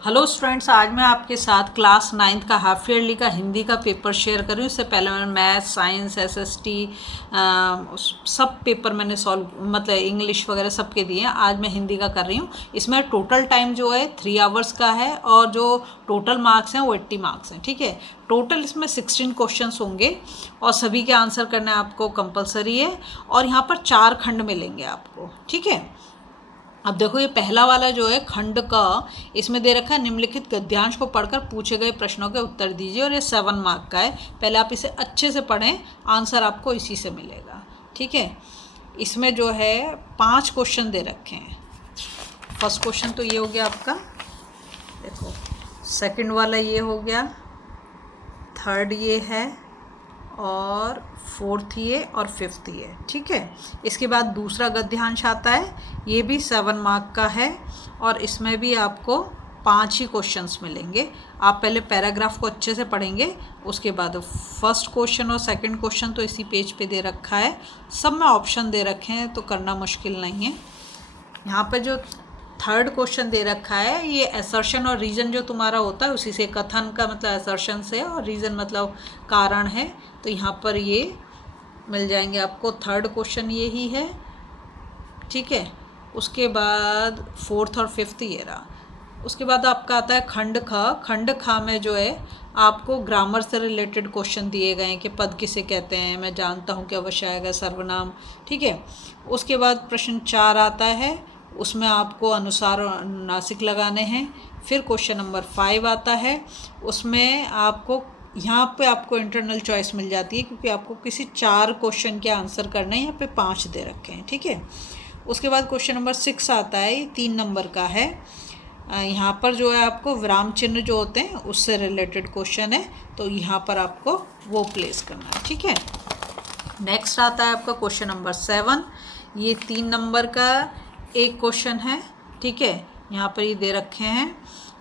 Hello students, आज मैं आपके साथ क्लास 9th का हाफ ईयरली का हिंदी का पेपर शेयर कर रही हूँ। इससे पहले मैंने मैथ, साइंस, एसएसटी सब पेपर मैंने सॉल्व मतलब इंग्लिश वगैरह सब के दिए हैं। आज मैं हिंदी का कर रही हूँ। इसमें टोटल टाइम जो है 3 आवर्स का है और जो टोटल मार्क्स हैं वो 80 मार्क्स हैं। ठीक है, टोटल इसमें 16 क्वेश्चंस होंगे और सभी के आंसर करना आपको कंपलसरी है और यहाँ पर 4 खंड मिलेंगे आपको। ठीक है, अब देखो ये पहला वाला जो है खंड का, इसमें दे रखा है निम्नलिखित गद्यांश को पढ़कर पूछे गए प्रश्नों के उत्तर दीजिए और ये 7 मार्क का है। पहले आप इसे अच्छे से पढ़ें, आंसर आपको इसी से मिलेगा। ठीक है, इसमें जो है 5 क्वेश्चन दे रखे हैं। फर्स्ट क्वेश्चन तो ये हो गया आपका, देखो सेकंड वाला ये हो गया, थर्ड ये है और फोर्थ ये और फिफ्थ ये। ठीक है, इसके बाद दूसरा गद्यांश आता है, ये भी 7 मार्क का है और इसमें भी आपको 5 ही क्वेश्चंस मिलेंगे। आप पहले पैराग्राफ को अच्छे से पढ़ेंगे, उसके बाद फर्स्ट क्वेश्चन और सेकंड क्वेश्चन तो इसी पेज पे दे रखा है, सब में ऑप्शन दे रखे हैं तो करना मुश्किल नहीं है। यहाँ पे जो थर्ड क्वेश्चन दे रखा है ये असर्शन और रीज़न जो तुम्हारा होता है उसी से, कथन का मतलब असर्शन से और रीज़न मतलब कारण है, तो यहाँ पर ये मिल जाएंगे आपको। थर्ड क्वेश्चन ये ही है। ठीक है, उसके बाद फोर्थ और फिफ्थ ये रहा। उसके बाद आपका आता है खंड ख। खंड ख में जो है आपको ग्रामर से रिलेटेड क्वेश्चन दिए गए हैं कि पद किसे कहते हैं, मैं जानता हूँ कि अवश्य आएगा सर्वनाम। ठीक है, उसके बाद प्रश्न 4 आता है, उसमें आपको अनुसार और अनुनासिक लगाने हैं। फिर क्वेश्चन नंबर 5 आता है, उसमें आपको यहाँ पे आपको इंटरनल चॉइस मिल जाती है क्योंकि आपको किसी 4 क्वेश्चन के आंसर करने हैं। यहाँ पे 5 दे रखे हैं। ठीक है, उसके बाद क्वेश्चन नंबर 6 आता है, ये 3 नंबर का है। यहाँ पर जो है आपको विराम चिन्ह जो होते हैं उससे रिलेटेड क्वेश्चन है, तो यहाँ पर आपको वो प्लेस करना है। ठीक है, नेक्स्ट आता है आपका क्वेश्चन नंबर 7, ये 3 नंबर का एक क्वेश्चन है। ठीक है, यहाँ पर ये दे रखे हैं।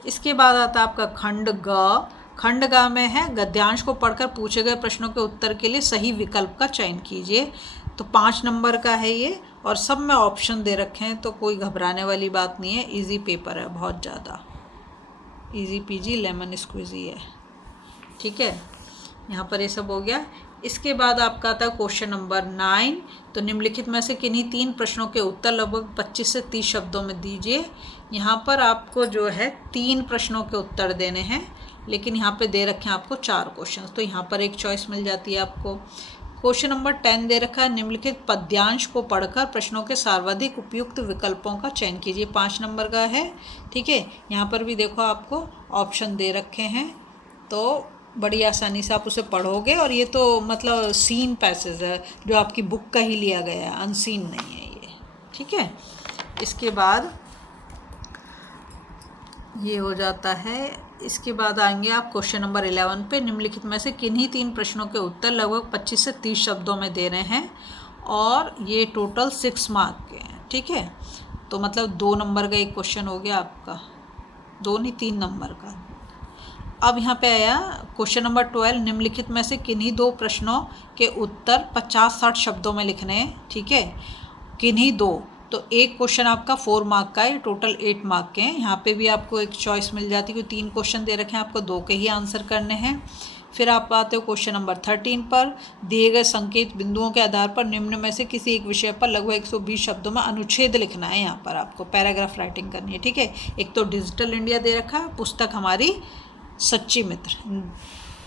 इसके बाद आता है आपका खंड ग। खंड ग में है गद्यांश को पढ़कर पूछे गए प्रश्नों के उत्तर के लिए सही विकल्प का चयन कीजिए, तो 5 नंबर का है ये और सब में ऑप्शन दे रखे हैं, तो कोई घबराने वाली बात नहीं है। इजी पेपर है, बहुत ज़्यादा इजी पीजी लेमन स्क्वीजी है। ठीक है, यहाँ पर ये सब हो गया। इसके बाद आपका आता है क्वेश्चन नंबर 9, तो निम्नलिखित में से किन्हीं 3 प्रश्नों के उत्तर लगभग 25 से 30 शब्दों में दीजिए। यहाँ पर आपको जो है 3 प्रश्नों के उत्तर देने हैं, लेकिन यहाँ पे दे रखे हैं आपको 4 क्वेश्चन, तो यहाँ पर एक चॉइस मिल जाती है आपको। क्वेश्चन नंबर 10 दे रखा है, निम्नलिखित पद्यांश को पढ़कर प्रश्नों के सर्वाधिक उपयुक्त विकल्पों का चयन कीजिए, 5 नंबर का है। ठीक है, यहाँ पर भी देखो आपको ऑप्शन दे रखे हैं, तो बड़ी आसानी से आप उसे पढ़ोगे और ये तो मतलब सीन पैसेज है जो आपकी बुक का ही लिया गया है, अनसीन नहीं है ये। ठीक है, इसके बाद ये हो जाता है। इसके बाद आएंगे आप क्वेश्चन नंबर 11 पे, निम्नलिखित में से किन्हीं 3 प्रश्नों के उत्तर लगभग 25 से 30 शब्दों में दे रहे हैं और ये टोटल 6 मार्क के हैं। ठीक है, तो मतलब 2 नंबर का एक क्वेश्चन हो गया आपका, 2 नहीं 3 नंबर का। अब यहाँ पे आया क्वेश्चन नंबर 12, निम्नलिखित में से किन्हीं 2 प्रश्नों के उत्तर 50-60 शब्दों में लिखने हैं। ठीक है, किन्हीं 2, तो एक क्वेश्चन आपका 4 मार्क का है, टोटल 8 मार्क के हैं। यहाँ पे भी आपको एक चॉइस मिल जाती है, 3 क्वेश्चन दे रखे हैं, आपको 2 के ही आंसर करने हैं। फिर आप आते हो क्वेश्चन नंबर 13 पर, दिए गए संकेत बिंदुओं के आधार पर निम्न में से किसी एक विषय पर लगभग 120 शब्दों में अनुच्छेद लिखना है। यहाँ पर आपको पैराग्राफ राइटिंग करनी है। ठीक है, एक तो डिजिटल इंडिया दे रखा है, पुस्तक हमारी सच्ची मित्र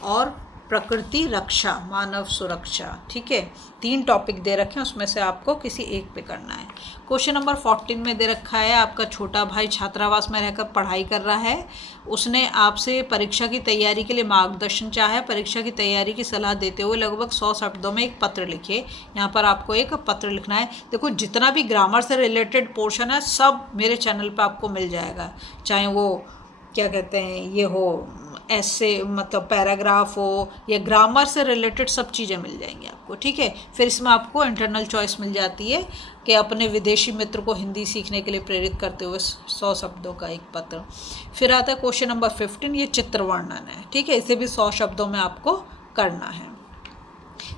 और प्रकृति रक्षा मानव सुरक्षा। ठीक है, 3 टॉपिक दे रखे हैं, उसमें से आपको किसी एक पे करना है। क्वेश्चन नंबर 14 में दे रखा है, आपका छोटा भाई छात्रावास में रहकर पढ़ाई कर रहा है, उसने आपसे परीक्षा की तैयारी के लिए मार्गदर्शन चाहा है। परीक्षा की तैयारी की सलाह देते हुए लगभग 100 शब्दों में एक पत्र लिखिए। यहाँ पर आपको एक पत्र लिखना है। देखो जितना भी ग्रामर से रिलेटेड पोर्शन है सब मेरे चैनल पर आपको मिल जाएगा, चाहे वो क्या कहते हैं ये हो ऐसे मतलब पैराग्राफ हो या ग्रामर से रिलेटेड सब चीज़ें मिल जाएंगी आपको। ठीक है, फिर इसमें आपको इंटरनल चॉइस मिल जाती है कि अपने विदेशी मित्र को हिंदी सीखने के लिए प्रेरित करते हुए 100 शब्दों का एक पत्र। फिर आता है क्वेश्चन नंबर 15, ये चित्र वर्णन है। ठीक है, इसे भी 100 शब्दों में आपको करना है।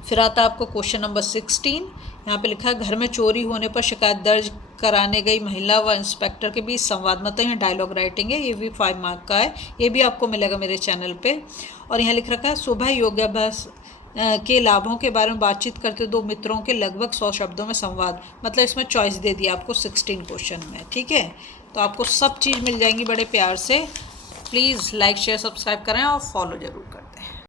फिर आता है आपको क्वेश्चन नंबर 16, यहाँ पे लिखा है घर में चोरी होने पर शिकायत दर्ज कराने गई महिला व इंस्पेक्टर के बीच संवाद, मतलब यहाँ डायलॉग राइटिंग है, ये भी 5 मार्क का है, ये भी आपको मिलेगा मेरे चैनल पे। और यहाँ लिख रखा है सुबह योगाभ्यास के लाभों के बारे में बातचीत करते दो मित्रों के लगभग 100 शब्दों में संवाद, मतलब इसमें चॉइस दे दिया आपको 16 क्वेश्चन में, ठीक है। तो आपको सब चीज़ मिल जाएंगी बड़े प्यार से। प्लीज़ लाइक शेयर सब्सक्राइब करें और फॉलो ज़रूर करें।